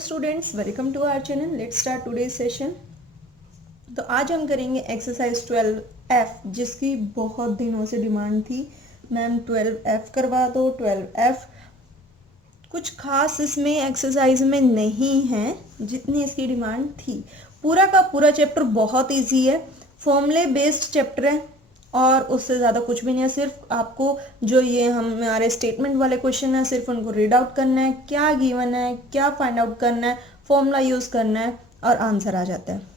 Students, welcome to our channel. Let's start today's session. तो आज हम करेंगे एक्सरसाइज 12F, जिसकी बहुत दिनों से डिमांड थी, मैम 12F करवा दो। 12F कुछ खास इसमें एक्सरसाइज में नहीं है जितनी इसकी डिमांड थी। पूरा का पूरा चैप्टर बहुत इजी है, फॉर्मूले बेस्ड चैप्टर है और उससे ज़्यादा कुछ भी नहीं है। सिर्फ आपको जो ये हमारे स्टेटमेंट वाले क्वेश्चन है, सिर्फ उनको रीड आउट करना है, क्या गिवन है, क्या फाइंड आउट करना है, फॉर्मूला यूज़ करना है और आंसर आ जाता है।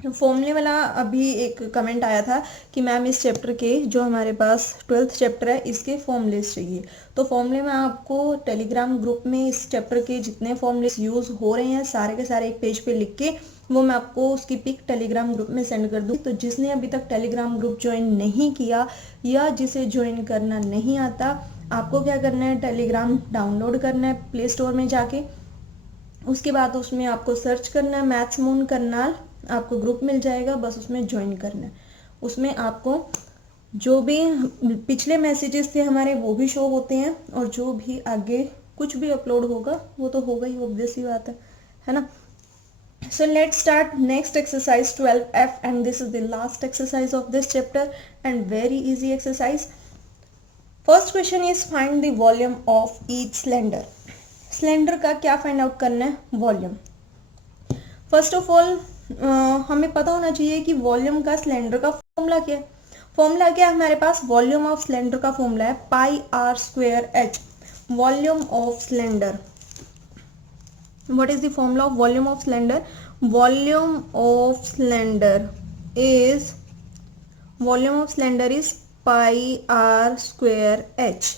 फॉर्मूले वाला अभी एक कमेंट आया था कि मैम इस चैप्टर के जो हमारे पास 12th चैप्टर है इसके फॉर्मूलेस चाहिए। तो फॉर्मूले में आपको टेलीग्राम ग्रुप में इस चैप्टर के जितने फॉर्मूलेस यूज़ हो रहे हैं सारे के सारे एक पेज पे लिख के वो मैं आपको उसकी पिक टेलीग्राम ग्रुप में सेंड कर दूँ। तो जिसने अभी तक टेलीग्राम ग्रुप ज्वाइन नहीं किया या जिसे ज्वाइन करना नहीं आता, आपको क्या करना है, टेलीग्राम डाउनलोड करना है प्ले स्टोर में जाके। उसके बाद उसमें आपको सर्च करना है मैथ्स मून करनाल, आपको ग्रुप मिल जाएगा, बस उसमें ज्वाइन करना है। उसमें आपको जो भी पिछले मैसेजेस थे हमारे वो भी शो होते हैं और जो भी आगे कुछ भी अपलोड होगा वो तो होगा ही, ऑब्वियस ही बात है ना। So let's start next exercise 12F and this is the last exercise of this chapter and very easy exercise. First question is find the volume of each cylinder. Cylinder का क्या find out करना है, volume. First of all हमें पता होना चाहिए कि volume का सिलेंडर का फॉर्मूला क्या है। फॉर्मूला क्या है हमारे पास, वॉल्यूम ऑफ सिलेंडर का फॉर्मूला है pi r square h. Volume of cylinder, what is the formula of volume of cylinder? Volume of cylinder is pi r square h.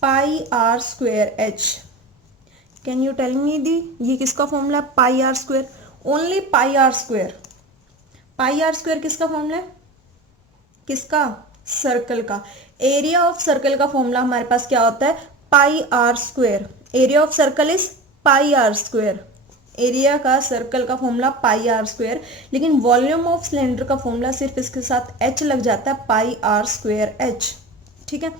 Pi r square h. Can you tell me ये किसका formula है, pi r square, only pi r square. Pi r square किसका formula है, किसका, circle का। Area of circle का formula हमारे पास क्या होता है, pi r square. Area of circle is pi r square. Area का सर्कल का फॉर्मूला पाई आर स्क्वायर, लेकिन वॉल्यूम ऑफ सिलेंडर का फॉर्मूला सिर्फ इसके साथ एच लग जाता है, पाई आर स्क्वायर एच। ठीक है,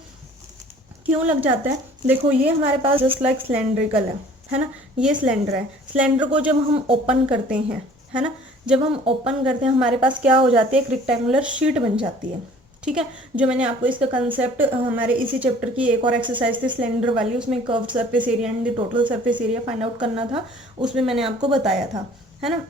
क्यों लग जाता है, देखो ये हमारे पास जस्ट लाइक सिलेंड्रिकल है ना। ये सिलेंडर है, सिलेंडर को जब हम ओपन करते हैं, है ना, जब हम ओपन करते हैं हमारे पास क्या हो जाती है, एक रेक्टेंगुलर शीट बन जाती है। ठीक है, जो मैंने आपको इसका कंसेप्ट हमारे इसी चैप्टर की एक और एक्सरसाइज थी सिलेंडर वाली, उसमें curved surface area and the total surface area find out करना था, उसमें मैंने आपको बताया था, है ना।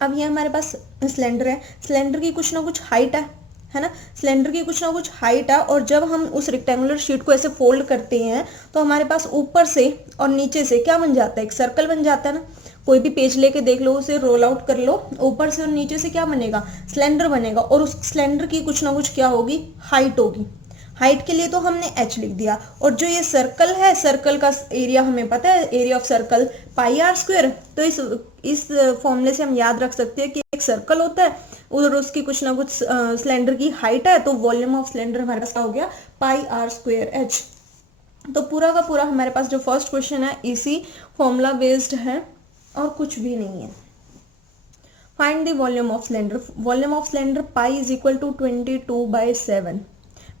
अब ये हमारे पास सिलेंडर है, सिलेंडर की कुछ ना कुछ हाइट है ना, सिलेंडर की कुछ ना कुछ हाइट है और जब हम उस रेक्टेंगुलर शीट को ऐसे फोल्ड करते हैं तो हमारे पास ऊपर से और नीचे से क्या बन जाता है, एक सर्कल बन जाता है ना। कोई भी पेज लेके देख लो, उसे रोल आउट कर लो, ऊपर से और नीचे से क्या बनेगा, सिलेंडर बनेगा और उस सिलेंडर की कुछ ना कुछ क्या होगी, हाइट होगी। हाइट के लिए तो हमने h लिख दिया, और जो ये सर्कल है, सर्कल का एरिया हमें पता है, area of circle pi r square. तो इस फॉर्मूले से हम याद रख सकते हैं कि एक सर्कल होता है और उसकी कुछ ना कुछ सिलेंडर की हाइट है, तो वॉल्यूम ऑफ सिलेंडर हमारे पास हो गया पाई आर स्क्वायर एच। तो पूरा का पूरा हमारे पास जो फर्स्ट क्वेश्चन है इसी फॉर्मूला बेस्ड है और कुछ भी नहीं है। Find the volume of cylinder. Volume of cylinder pi is equal to 22/7।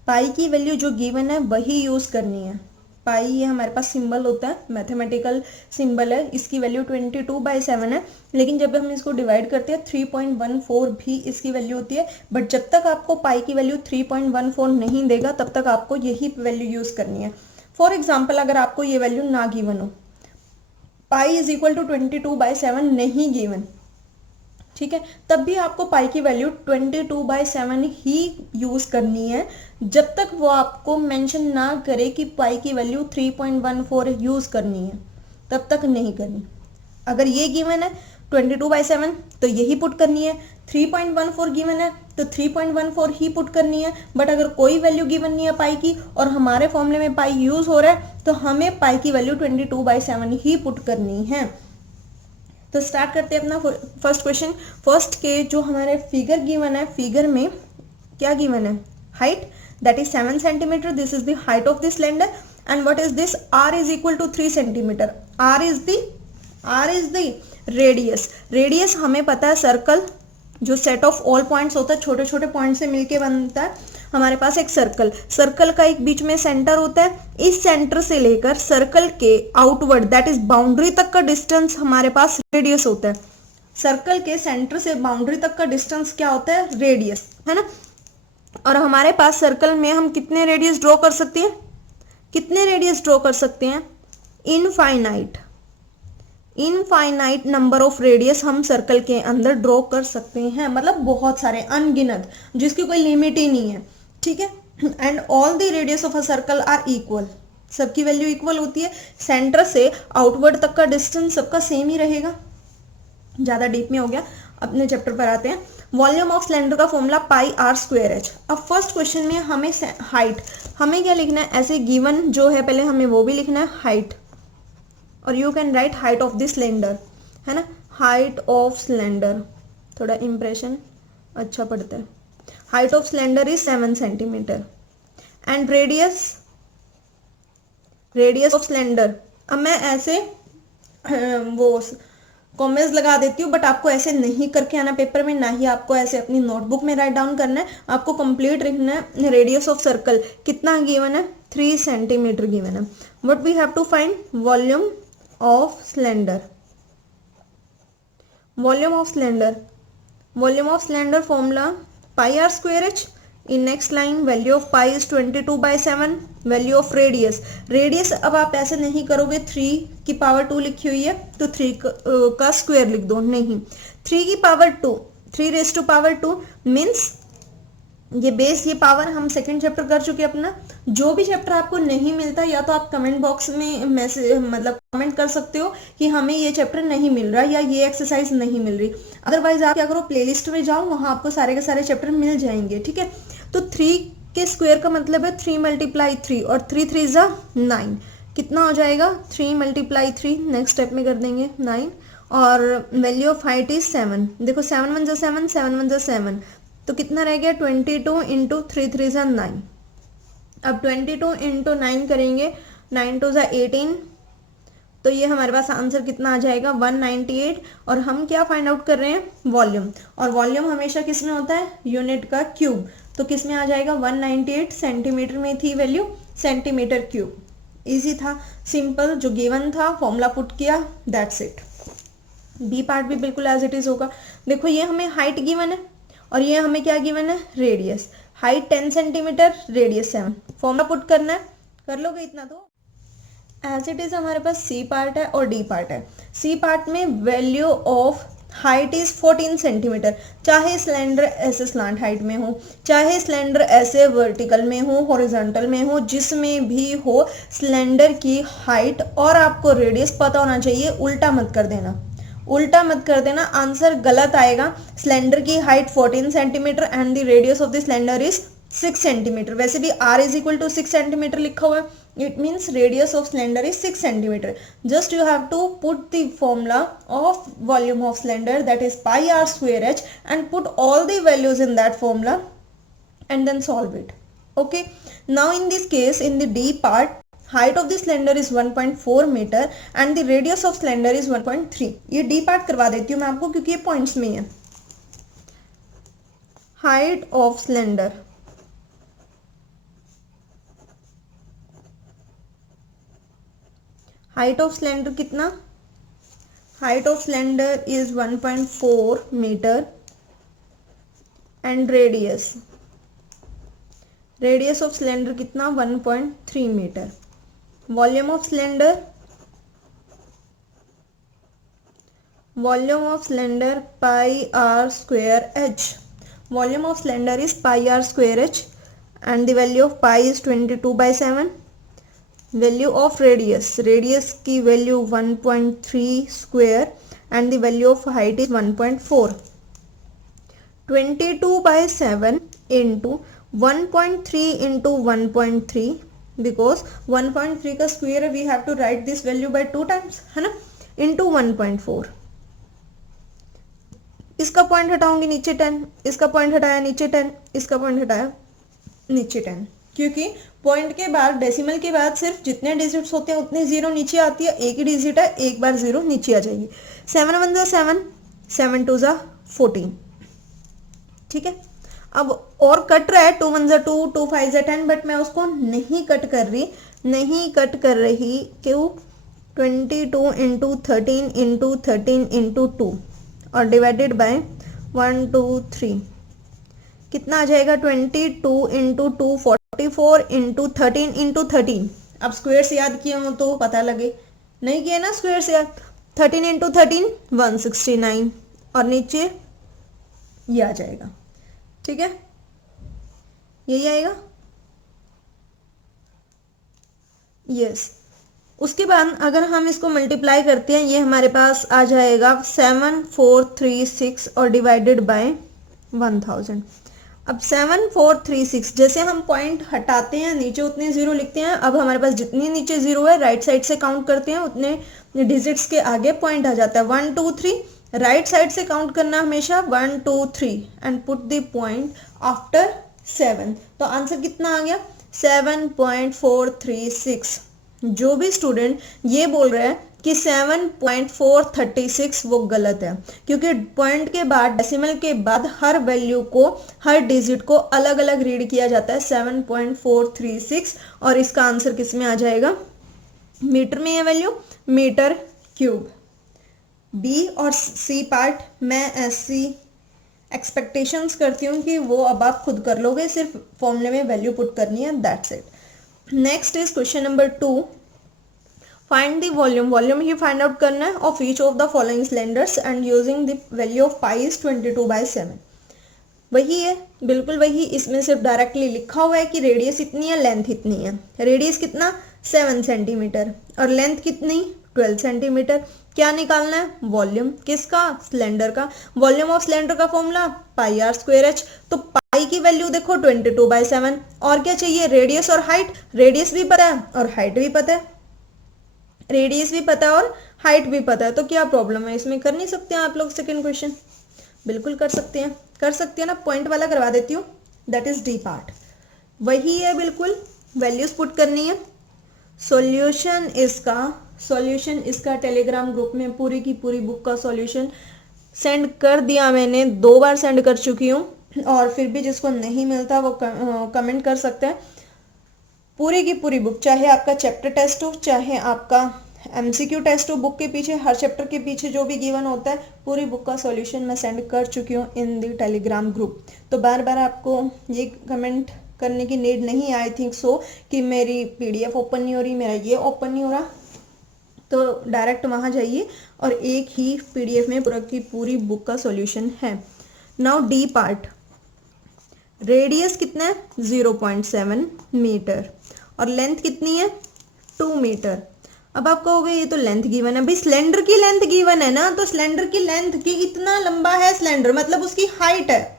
Pi की वैल्यू जो गिवन है वही यूज करनी है। पाई ये हमारे पास सिंबल होता है, मैथमेटिकल सिंबल है, इसकी वैल्यू 22/7 है, लेकिन जब हम इसको डिवाइड करते हैं 3.14 भी इसकी वैल्यू होती है। बट जब तक आपको पाई की वैल्यू 3.14 नहीं देगा तब तक आपको यही वैल्यू यूज करनी है। फॉर एग्जाम्पल, अगर आपको ये वैल्यू ना गिवन हो, पाई इज इक्वल टू 22/7 नहीं गिवन, ठीक है, तब भी आपको पाई की वैल्यू 22/7 ही यूज करनी है, जब तक वो आपको मेंशन ना करे कि पाई की वैल्यू 3.14 यूज करनी है, तब तक नहीं करनी। अगर ये गिवन है 22/7 तो यही पुट करनी है, 3.14 गिवन है तो 3.14 ही पुट करनी है। बट अगर कोई वैल्यू गिवन नहीं है पाई की और हमारे फॉर्मूले में पाई यूज हो रहा है तो हमें पाई की वैल्यू 22/7 ही पुट करनी है। तो स्टार्ट करते हैं अपना फर्स्ट क्वेश्चन। फर्स्ट के जो हमारे फिगर गिवन है, फिगर में क्या गिवन है, height that is 7 centimetre, this is the height of this cylinder and what is this, r is equal to 3 centimetre. R is the radius. Radius हमें पता है सर्कल जो सेट ऑफ ऑल पॉइंट्स होता है, छोटे छोटे point से मिलके बनता है, हमारे पास एक सर्कल, सर्कल का एक बीच में सेंटर होता है, इस सेंटर से लेकर सर्कल के आउटवर्ड दैट इज बाउंड्री तक का डिस्टेंस हमारे पास रेडियस होता है। सर्कल के सेंटर से बाउंड्री तक का डिस्टेंस क्या होता है, रेडियस, है ना। और हमारे पास सर्कल में हम कितने रेडियस ड्रॉ कर सकते हैं, कितने रेडियस ड्रॉ कर सकते हैं, इनफाइनाइट नंबर ऑफ रेडियस हम सर्कल के अंदर ड्रॉ कर सकते हैं, मतलब बहुत सारे, अनगिनत, जिसकी कोई लिमिट ही नहीं है, ठीक है। And all the radius of a circle are equal, सबकी वैल्यू इक्वल होती है, सेंटर से आउटवर्ड तक का डिस्टेंस सबका सेम ही रहेगा। ज्यादा डीप में हो गया, अपने चैप्टर पर आते हैं। वॉल्यूम ऑफ सिलेंडर का formula pi r square H. अब फर्स्ट क्वेश्चन में हमें हाइट, हमें क्या लिखना है, ऐसे गिवन जो है पहले हमें वो भी लिखना है हाइट, और you can write height of the cylinder, है ना, हाइट ऑफ सिलेंडर, थोड़ा इंप्रेशन अच्छा पड़ता है। Height of cylinder is 7 centimetre and radius of cylinder. अब मैं ऐसे वो कॉमेंट्स लगा देती हूँ, बट आपको ऐसे नहीं करके आना पेपर में, ना ही आपको ऐसे अपनी नोटबुक में राइट डाउन करना है, आपको कंप्लीट लिखना है। रेडियस ऑफ सर्कल कितना गिवन है, 3 सेंटीमीटर गिवन है। What we have to find, volume of cylinder, volume of cylinder formula pi r square H. In next line value of pi is 22/7, value of radius अब आप ऐसे नहीं करोगे 3 की power 2 लिखी हुई है तो 3 का स्क्वायर लिख दो, नहीं, 3 की power 2, 3 raise to power 2 means ये बेस, ये पावर हम सेकंड चैप्टर कर चुके अपना। जो भी चैप्टर आपको नहीं मिलता या तो आप कमेंट बॉक्स में मैसेज मतलब कमेंट कर सकते हो कि हमें ये चैप्टर नहीं मिल रहा या ये एक्सरसाइज नहीं मिल रही, अदरवाइज आप क्या करो, प्लेलिस्ट में जाओ, वहां आपको सारे के सारे चैप्टर मिल जाएंगे, ठीक है। तो 3 के स्क्वायर का मतलब है 3 × 3 और 3 3 जा 9, कितना हो जाएगा 3 × 3, नेक्स्ट स्टेप में कर देंगे 9, और वैल्यू ऑफ हाइट इज 7। देखो 7 1 जा 7, 7 1 जा 7, तो कितना रह गया 22 × 3 3 जा 9। अब 22 × 9 करेंगे, 9 2 जा 18, तो ये हमारे पास आंसर कितना आ जाएगा 198। और हम क्या फाइंड आउट कर रहे हैं, वॉल्यूम, और वॉल्यूम हमेशा किस में होता है, यूनिट का क्यूब, तो किस में आ जाएगा 198 सेंटीमीटर में थी वैल्यू, सेंटीमीटर क्यूब। इजी था, सिंपल, जो गिवन था फॉर्मूला पुट किया, दैट्स इट। बी पार्ट भी बिल्कुल एज इट इज होगा। देखो ये हमें हाइट गिवन है और ये हमें क्या गिवन है, radius. Height 10 centimetre, radius 7, formula put करना है, कर लोगे इतना तो। एज इट इज हमारे पास सी पार्ट है और डी पार्ट है। सी पार्ट में value of height is 14 centimetre, चाहे सिलेंडर ऐसे स्लांट हाइट में हो, चाहे सिलेंडर ऐसे वर्टिकल में हो, हॉरिजॉन्टल में हो, जिसमें भी हो, सिलेंडर की हाइट और आपको रेडियस पता होना चाहिए। उल्टा मत कर देना, उल्टा मत कर देना, आंसर गलत आएगा। सिलेंडर की height 14 centimetre and the radius of the cylinder is 6 centimetre. वैसे भी r is equal to 6 centimetre लिखा हुआ है, it means radius of cylinder is 6 centimeter. Just you have to put the formula of volume of cylinder, that is pi r square h, and put all the values in that formula and then solve it. Okay, now in this case, in the D part, height of the cylinder is 1.4 meter and the radius of cylinder is 1.3. ये D part करवा देती हूँ मैं आपको क्योंकि ये points में है। height of cylinder, height of cylinder कितना, height of cylinder is 1.4 metre and radius of cylinder कितना 1.3 metre. Volume of cylinder pi r square h, volume of cylinder is pi r square h and the value of pi is 22/7। Value of radius की value 1.3 square and the value of height is 1.4। 22/7 into 1.3 into 1.3, because 1.3 का square we have to right this value by 2 times, है ना, into 1.4। इसका point हटाऊंगी नीचे 10, इसका point हटाया नीचे 10, इसका पॉइंट हटाया नीचे 10, क्योंकि पॉइंट के बाद डेसिमल के बाद सिर्फ जितने डिजिट्स होते हैं उतने जीरो नीचे आती है, एक ही डिजिट है, एक बार जीरो नीचे आ जाएगी। 7 1 जा 7, 7 2 जा 14, ठीक है। अब और कट रहा है, 2 1 जा 2, 2 5 जा 10, बट मैं उसको नहीं कट कर रही, क्यों? 22 इंटू 13 इंटू 13 इंटू 2 और डिवाइडेड बाय 1 2 3, कितना आ जाएगा? 22 इंटू 2 44 इंटू 13 इंटू 13। अब स्क्वेयर्स याद किए हो तो पता लगे, नहीं किए ना स्क्वेयर्स याद? 13 इंटू 13 169 और नीचे ये आ जाएगा, ठीक है, यही आएगा, यस। उसके बाद अगर हम इसको मल्टीप्लाई करते हैं, ये हमारे पास आ जाएगा 7436 और डिवाइडेड बाय 1000। अब 7436, जैसे हम पॉइंट हटाते हैं नीचे उतने जीरो लिखते हैं। अब हमारे पास जितनी नीचे जीरो है राइट साइड से काउंट करते हैं, उतने डिजिट्स के आगे पॉइंट आ जाता है। 1 2 3 राइट साइड से काउंट करना हमेशा, 1 2 3 and put the point after 7। तो आंसर कितना आ गया? 7.436। जो भी स्टूडेंट ये बोल रहा है कि 7.436, वो गलत है, क्योंकि पॉइंट के बाद, डेसिमल के बाद हर वैल्यू को, हर डिजिट को अलग अलग रीड किया जाता है 7.436। और इसका आंसर किस में आ जाएगा? मीटर में है वैल्यू, मीटर क्यूब। बी और सी पार्ट मैं ऐसी एक्सपेक्टेशंस करती हूँ कि वो अब आप खुद कर लोगे, सिर्फ फॉर्मूले में वैल्यू पुट करनी है, that's it. Next is question number 2। Find the volume, volume he find out करना है of each of the following cylinders and using the value of pi is 22/7। वही है, बिल्कुल वही। इसमें सिर्फ डायरेक्टली लिखा हुआ है कि रेडियस इतनी है, लेंथ इतनी है। रेडियस कितना? 7 सेंटीमीटर और लेंथ कितनी? 12 सेंटीमीटर। क्या निकालना है? वॉल्यूम किसका? सिलेंडर का। वॉल्यूम ऑफ सिलेंडर का formula pi r square H. तो पाई की वैल्यू देखो 22/7। और क्या चाहिए? रेडियस और हाइट। रेडियस भी पता है और हाइट भी पता है, रेडियस भी पता है और हाइट भी पता है। तो क्या प्रॉब्लम है इसमें? कर नहीं सकते हैं आप लोग सेकेंड क्वेश्चन? बिल्कुल कर सकते हैं, कर सकते हैं ना। पॉइंट वाला करवा देती हूँ, दैट इज डी पार्ट। वही है बिल्कुल, वैल्यूज पुट करनी है। सॉल्यूशन इसका टेलीग्राम ग्रुप में पूरी की पूरी बुक का सॉल्यूशन सेंड कर दिया मैंने, 2 बार सेंड कर चुकी हूँ। और फिर भी जिसको नहीं मिलता वो कमेंट कर सकते हैं। पूरी की पूरी बुक, चाहे आपका चैप्टर टेस्ट हो, चाहे आपका एमसीक्यू टेस्ट हो, बुक के पीछे, हर चैप्टर के पीछे जो भी गिवन होता है, पूरी बुक का सॉल्यूशन मैं सेंड कर चुकी हूँ इन द टेलीग्राम ग्रुप। तो बार बार आपको ये कमेंट करने की नीड नहीं, आई थिंक सो, कि मेरी पीडीएफ ओपन नहीं हो रही, मेरा ये ओपन नहीं हो रहा। तो डायरेक्ट वहाँ जाइए और एक ही पीडीएफ में पूरा की पूरी बुक का सॉल्यूशन है। Now D part. रेडियस कितना है? 0.7 मीटर और लेंथ कितनी है? 2 मीटर। अब आप कहोगे ये तो लेंथ गिवन है। भाई सिलेंडर की लेंथ गिवन है ना, तो सिलेंडर की लेंथ की इतना लंबा है सिलेंडर, मतलब उसकी हाइट है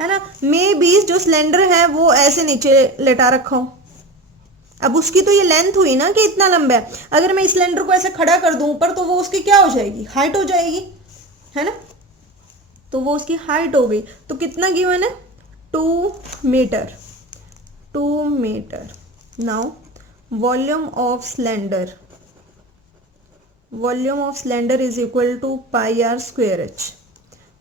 ना। मे बी जो सिलेंडर है वो ऐसे नीचे लेटा रखा हो, अब उसकी तो ये लेंथ हुई ना कि इतना लंबा है। अगर मैं इस सिलेंडर को ऐसे खड़ा कर दूं ऊपर, तो वो उसकी क्या हो जाएगी? हाइट हो जाएगी, है ना। तो वो उसकी हाइट हो गई। तो कितना गिवन है? 2 metre. 2 metre. Now volume of cylinder, volume of cylinder is equal to pi r square H.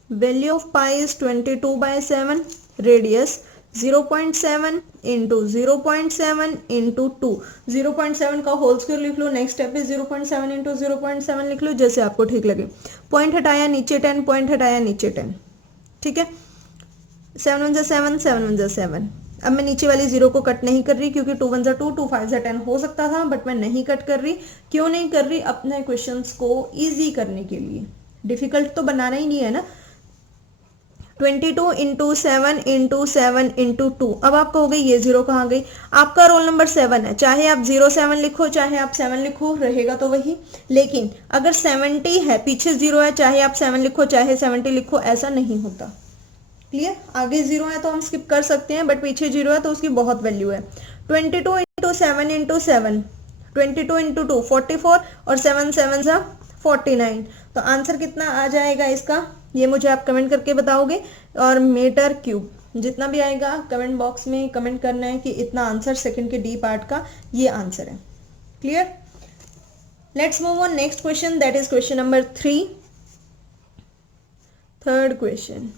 Value of pi is 22/7। Radius 0.7 into 0.7 into 2। 0.7 का होल स्क्वायर लिख लो। नेक्स्ट स्टेप पे 0.7 इंटू 0.7 लिख लो, जैसे आपको ठीक लगे। पॉइंट हटाया नीचे 10, पॉइंट हटाया नीचे 10, ठीक है। 7 1 7, 7 1 7। अब मैं नीचे वाली जीरो को कट नहीं कर रही, क्योंकि 2 1 2, 2 5 10 हो सकता था, बट मैं नहीं कट कर रही। क्यों नहीं कर रही? अपने क्वेश्चंस को इजी करने के लिए। डिफिकल्ट तो बनाना ही नहीं है ना। 22 इंटू 7 इंटू 7 इंटू 2। अब आप कहोगे ये जीरो कहाँ गई? आपका रोल नंबर 7 है, चाहे आप 07 लिखो, चाहे आप 7 लिखो, रहेगा तो वही। लेकिन अगर 70 है, पीछे जीरो है, चाहे आप 7 लिखो चाहे 70 लिखो, ऐसा नहीं होता। क्लियर? आगे जीरो है तो हम स्किप कर सकते हैं, बट पीछे जीरो है तो उसकी बहुत वैल्यू है। 22 इंटू 7 इंटू 7, 22 इंटू 2 44 और 7 7 सा 49। तो आंसर कितना आ जाएगा इसका, ये मुझे आप कमेंट करके बताओगे। और मीटर क्यूब जितना भी आएगा कमेंट बॉक्स में कमेंट करना है कि इतना आंसर सेकंड के डी पार्ट का ये आंसर है। Clear? Let's move on next question, that is question number 3। Third question.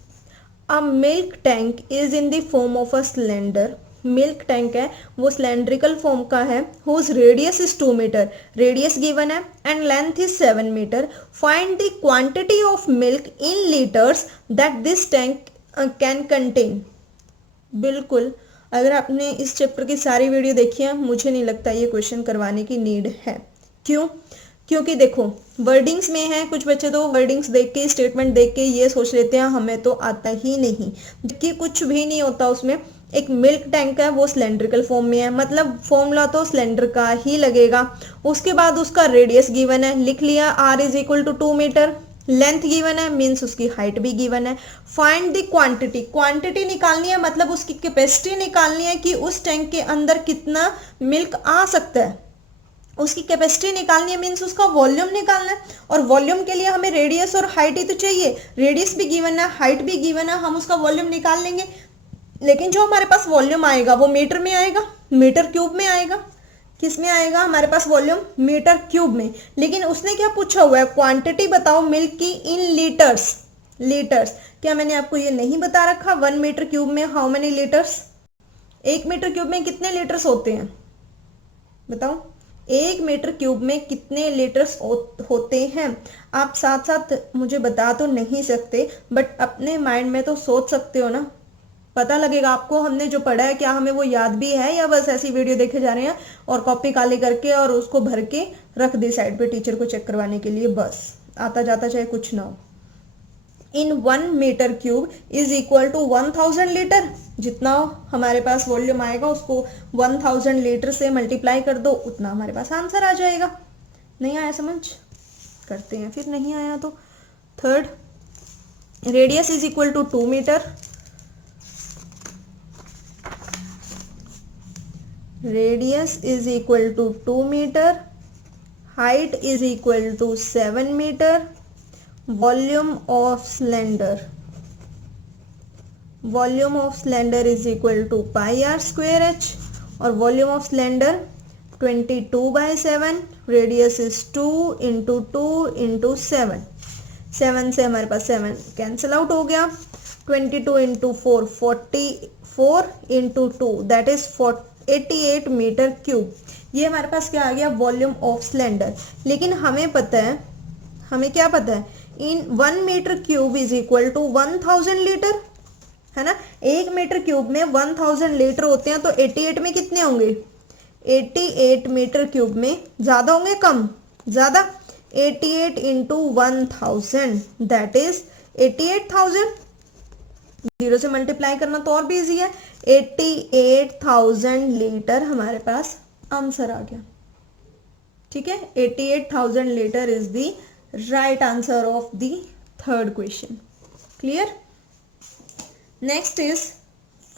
A milk tank is in the form of a cylinder, milk tank है वो सिलेंड्रिकल फॉर्म का है, whose radius is 2 metre, radius given है and length is 7 metre, find the quantity of milk in litres that this tank can contain. बिल्कुल, अगर आपने इस chapter की सारी वीडियो देखी है, मुझे नहीं लगता ये क्वेश्चन करवाने की नीड है। क्यों? क्योंकि देखो वर्डिंग्स में है, कुछ बच्चे तो वर्डिंग्स देख के स्टेटमेंट देख के ये सोच लेते हैं हमें तो आता ही नहीं, जबकि कुछ भी नहीं होता उसमें। एक मिल्क टैंक है वो सिलेंड्रिकल फॉर्म में है, मतलब फॉर्मूला तो सिलेंडर का ही लगेगा। उसके बाद उसका रेडियस गिवन है, लिख लिया r is equal to 2 metre, length given है मीन्स उसकी हाइट भी गिवन है। फाइंड द क्वांटिटी, क्वांटिटी निकालनी है मतलब उसकी कैपेसिटी निकालनी है कि उस टैंक के अंदर कितना मिल्क आ सकता है, उसकी कैपेसिटी निकालनी है मीन्स उसका वॉल्यूम निकालना है। और वॉल्यूम के लिए हमें रेडियस और हाइट ही तो चाहिए, रेडियस भी गिवन है हाइट भी गिवन है, हम उसका वॉल्यूम निकाल लेंगे। लेकिन जो हमारे पास वॉल्यूम आएगा वो मीटर में आएगा, मीटर क्यूब में आएगा। किस में आएगा हमारे पास वॉल्यूम? मीटर क्यूब में। लेकिन उसने क्या पूछा हुआ है? क्वांटिटी बताओ मिल्क की इन लीटर्स। लीटर्स क्या मैंने आपको ये नहीं बता रखा? 1 मीटर क्यूब में how many litres? 1 metre cube में कितने लीटर्स होते हैं बताओ? 1 मीटर क्यूब में कितने लीटर्स होते हैं? आप साथ साथ मुझे बता तो नहीं सकते, बट अपने माइंड में तो सोच सकते हो ना, पता लगेगा आपको हमने जो पढ़ा है क्या हमें वो याद भी है या बस ऐसी वीडियो देखे जा रहे हैं और कॉपी काली करके और उसको भर के रख दी साइड पे टीचर को चेक करवाने के लिए, बस आता जाता चाहे कुछ ना हो। In 1 metre cube is equal to 1000 litre, जितना हमारे पास वॉल्यूम आएगा उसको 1000 लीटर से मल्टीप्लाई कर दो, उतना हमारे पास आंसर आ जाएगा। नहीं आया समझ? करते हैं फिर, नहीं आया तो third, radius is equal to 2 metre, radius is equal to 2 metre, height is equal to 7 metre, volume of cylinder, volume of cylinder is equal to pi r square h, और volume of cylinder 22/7, radius is 2 into 2 into 7, 7 से हमारे पास 7 cancel out हो गया, 22 into 4 44 into 2 that is 88 metre cube. ये हमारे पास क्या आ गया? Volume of cylinder. लेकिन हमें पता है, हमें क्या पता है? In 1 metre cube is equal to 1000 litre, है ना? 1 मीटर क्यूब में 1000 लीटर होते हैं, तो 88 में कितने होंगे? 88 मीटर क्यूब में ज्यादा होंगे कम? ज्यादा। 88 इंटू 1000 दैट इज 88,000, जीरो से मल्टीप्लाई करना तो और भी इजी है। 88,000 लीटर हमारे पास आंसर आ गया। ठीक है, 88,000 litre is the right answer of the third question. Clear? Next is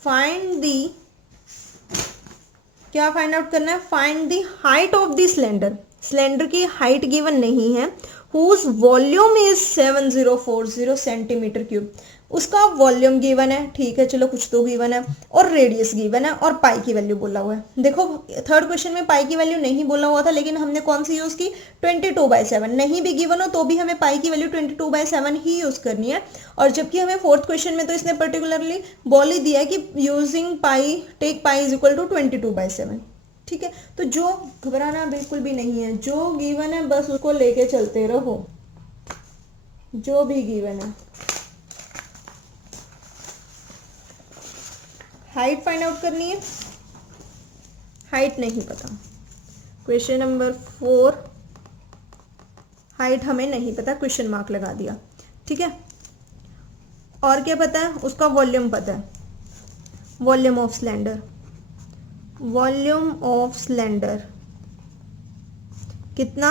find the, क्या फाइंड आउट करना है? Find the height of the cylinder. Cylinder की हाइट गिवन नहीं है, whose volume is 7040 centimetre cube. उसका वॉल्यूम गिवन है, ठीक है चलो कुछ तो गिवन है, और रेडियस गिवन है, और पाई की वैल्यू बोला हुआ है। देखो थर्ड क्वेश्चन में पाई की वैल्यू नहीं बोला हुआ था, लेकिन हमने कौन सी यूज की? 22/7। नहीं भी गिवन हो तो भी हमें पाई की वैल्यू 22/7 ही यूज करनी है। और जबकि हमें फोर्थ क्वेश्चन में तो इसने पर्टिकुलरली बोल ही दिया कि using pi take pi is equal to 22/7। ठीक है, तो जो घबराना बिल्कुल भी नहीं है, जो गिवन है बस उसको लेके चलते रहो, जो भी गिवन है। हाइट फाइंड आउट करनी है, हाइट नहीं पता। क्वेश्चन नंबर 4, हाइट हमें नहीं पता, क्वेश्चन मार्क लगा दिया। ठीक है, और क्या पता है? उसका वॉल्यूम पता है, volume of cylinder. Volume of cylinder कितना?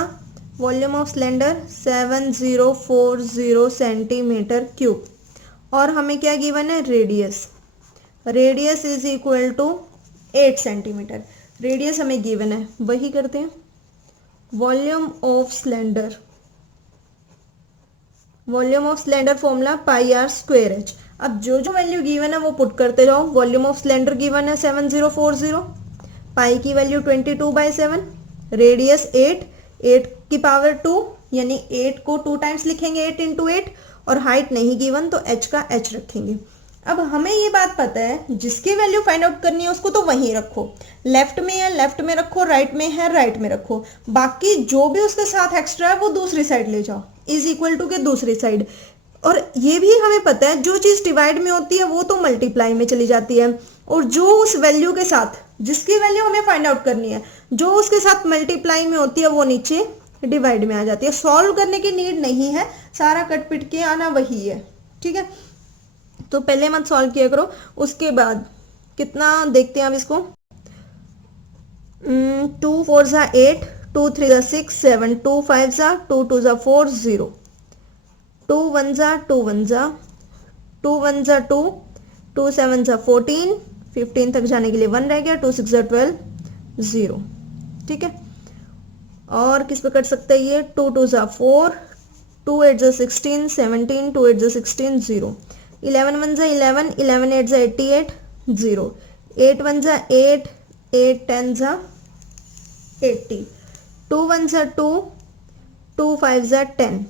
Volume of cylinder 7040 centimetre cube. और हमें क्या गिवन है? Radius, radius is equal to 8 centimetre. Radius हमें गिवन है, वही करते हैं। Volume of cylinder, volume of cylinder formula pi r square h. अब जो जो वैल्यू गिवन है वो पुट करते जाओ। वॉल्यूम ऑफ सिलेंडर गिवन है 7040, पाई की वैल्यू 22/7, रेडियस 8, 8 की पावर 2 यानी 8 को 2 टाइम्स लिखेंगे, 8 इंटू 8, और हाइट नहीं गिवन तो h का h रखेंगे। अब हमें ये बात पता है जिसकी वैल्यू फाइंड आउट करनी है उसको तो वहीं रखो, लेफ्ट में है लेफ्ट में रखो, राइट में है राइट में रखो, बाकी जो भी उसके साथ एक्स्ट्रा है वो दूसरी साइड ले जाओ, इज इक्वल टू के दूसरी साइड। और ये भी हमें पता है जो चीज डिवाइड में होती है वो तो मल्टीप्लाई में चली जाती है, और जो उस वैल्यू के साथ, जिसकी वैल्यू हमें फाइंड आउट करनी है, जो उसके साथ मल्टीप्लाई में होती है वो नीचे डिवाइड में आ जाती है। सॉल्व करने की नीड नहीं है, सारा कट पिट के आना वही है, ठीक है। तो पहले मत सॉल्व किया करो, उसके बाद कितना देखते हैं अब इसको। 2 4 ज़ा 8, 2 3 ज़ा 6 7, 2 5 ज़ा 2, 2 ज़ा 4 0, 2 1 ज़ा 2 1 ज़ा 2 1 ज़ा 2, 2 7 ज़ा 14, 15 तक जाने के लिए 1 रह गया, 2 6 ज़ा 12 0, ठीक है। और किस पे कट सकता है ये, 2 2 ज़ा 4, 2 8 ज़ा 16 17, 2 8 ज़ा 16 0, 11 1 ज़ा 11, 11 8 ज़ा 88 0, 8 1 ज़ा 8, 8 10 ज़ा 80, 2 1 ज़ा 2, 2 5 ज़ा 10,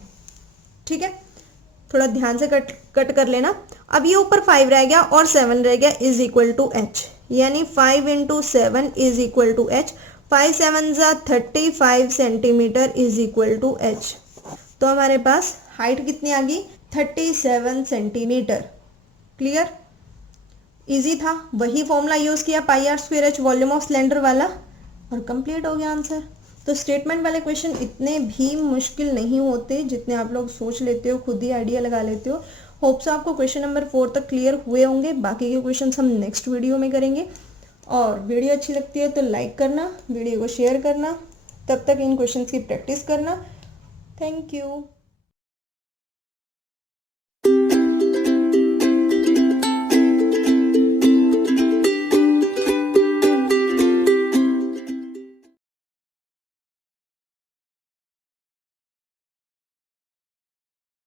ठीक है। थोड़ा ध्यान से कट कर लेना। अब ये ऊपर 5 रह गया और 7 रह गया, इज इक्वल टू एच, यानी 5 into 7 is equal to H, 5 7 ज़ा 35 centimetre is equal to H. तो हमारे पास हाइट कितनी आ गई, 37 सेंटीमीटर। क्लियर, इजी था, वही फॉर्मूला यूज किया pi r square h volume of cylinder वाला, और कंप्लीट हो गया आंसर। तो स्टेटमेंट वाले क्वेश्चन इतने भी मुश्किल नहीं होते जितने आप लोग सोच लेते हो, खुद ही आइडिया लगा लेते हो। होप्स आपको क्वेश्चन नंबर 4 तक क्लियर हुए होंगे, बाकी के क्वेश्चन हम नेक्स्ट वीडियो में करेंगे। और वीडियो अच्छी लगती है तो लाइक करना, वीडियो को शेयर करना, तब तक इन क्वेश्चन की प्रैक्टिस करना। Thank you.